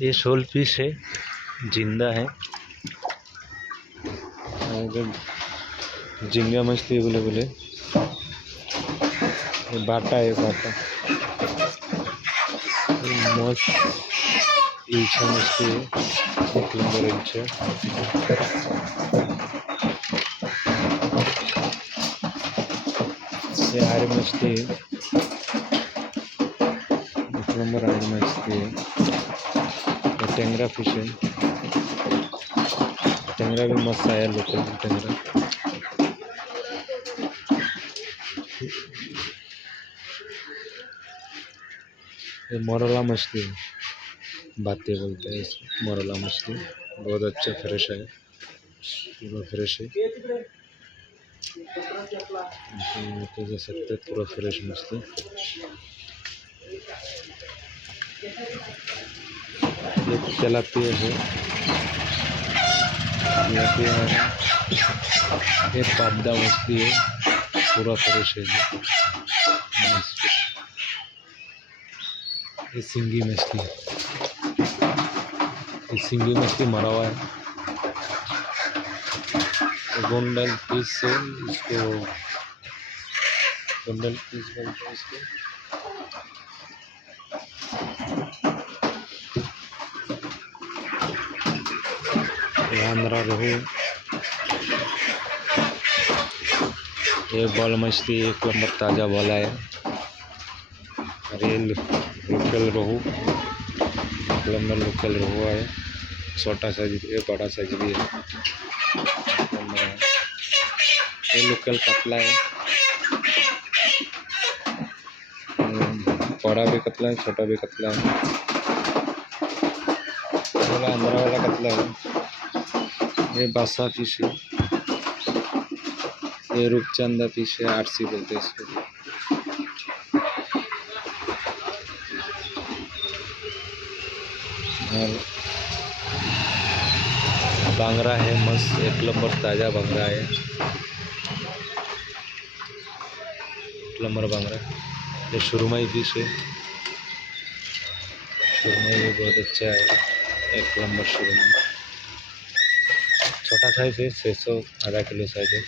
ये शोल फिश है, जिंदा है। झींगा मछली बोले बोले, ये बाटा है बाटा। मस्त इल्चा मछली है, 1 नंबर इल्चा। ये आयर मछली है, 1 नंबर आयर मछली है। ये टेंगरा फिश है, टेंगरा भी मस्त आया, लोकल टेंगरा। ये मोरला मछली है, बाते बोलते हैं इसको, मोरला मछली। बहुत अच्छा फ्रेश है, पूरा फ्रेश है। तो देख सकते पूरा फ्रेश मछली। ये तेलापिया है, तेलापिया है। ये पाबदा मछली है, पूरा फ्रेश है। ये सिंगी मछली, ये सिंगी मछली मरा हुआ है। गोंडल फिश से इसको गोंडल फिश बोलते हैं इसको। आंध्रा रोहू, ये बॉल मछली 1 नंबर ताज़ा वाला है। और ये लोकल रोहू, 1 नंबर लोकल रोहू है। छोटा साइज है, बड़ा साइज भी है। ये लोकल कतला है, बड़ा भी कतला है, छोटा भी कतला है। वाला आंध्रा वाला कतला है। ये बासा फिश है, ये रूपचंदा फिश है, आरसी बोलते हैं इसको। और बांगरा है मस्त, 1 नंबर ताज़ा बांगरा है, 1 नंबर बांगरा। ये सुरमई फिश है, सुरमई भी बहुत अच्छा है, 1 नंबर सुरमई। छोटा साइज है, 600 आधा किलो साइज है।